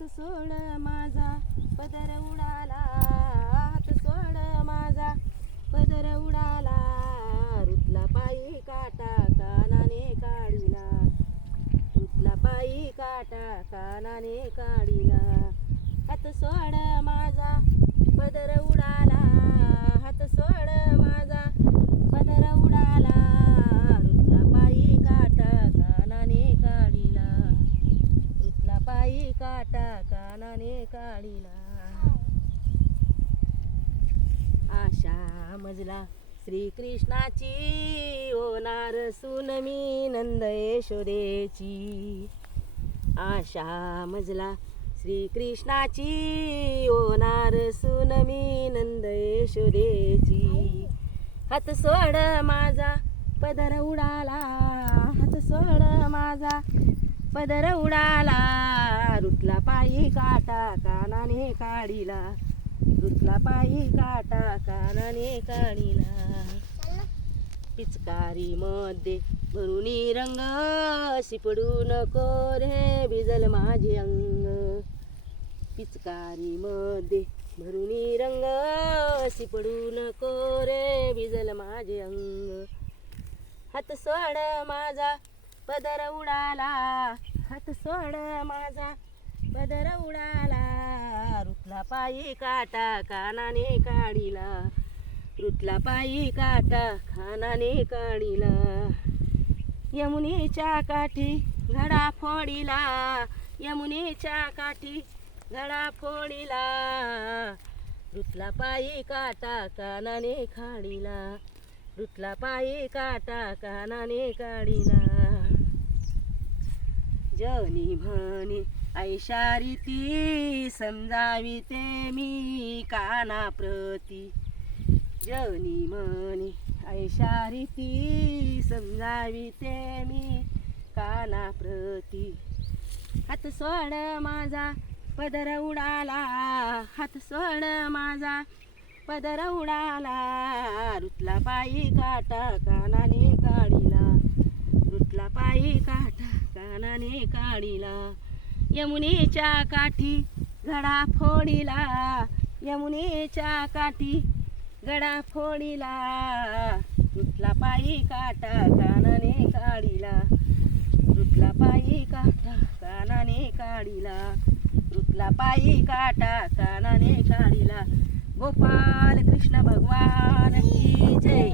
हात सोड माझा पदर उडाला, हात सोड माझा पदर उडाला, रुतला पायी काटा कानाने काढिला, रुतला पायी काटा कानाने काढिला. हात सोड माझा पदर उडाला, हात सोड माझा पदर उडाला, रुतला पायी काटा कानाने काढिला, रुतला पायी काटा कानाने काढिला. आशा मजला श्रीकृष्णाची, होणार सून मी नंद यशोदेची. आशा मजला श्रीकृष्णाची, होणार सून मी नंद यशोदेची. हात सोड माझा पदर उडाला, हात सोड माझा पदर उडाला, रुतला पायी काटा कानाने काढिला, रुतला पायी काटा कानाने काढिला. पिचकारी मध्ये भरुनी रंग, शिपडू नको रे भिजल माझे अंग. पिचकारी मध्ये भरुनी रंग, शिपडू नको रे भिजल माझे अंग. हात सोड माझा पदर उडाला, हात सोड माझा पदर उडाला, रुतला पायी काटा कानाने काढिला, रुतला पायी काटा कानाने काढिला. यमुनेच्या काठी घडा फोडिला, यमुनेच्या काठी घडा फोडिला, रुतला पायी काटा कानाने काढिला, रुतला पायी काटा कानाने काढिला. जनी म्हणे ऐशारी ती, समजाविते मी कानाप्रती. जनी म्हणे ऐशारी ती, समजाविते मी कानाप्रती. हात सोड माझा पदर उडाला, हात सोड माझा पदर उडाला, रुतला पायी काटा कानाने काढिला, रुतला पायी काटा कानाने काढिला. यमुनेच्या काठी घडा फोडिला, यमुनेच्या काठी घडा फोडिला, रुतला पायी काटा कानाने काढिला, रुतला पायी काटा कानाने काढिला, रुतला पायी काटा कानाने काढिला. गोपाल कृष्ण भगवान की जय.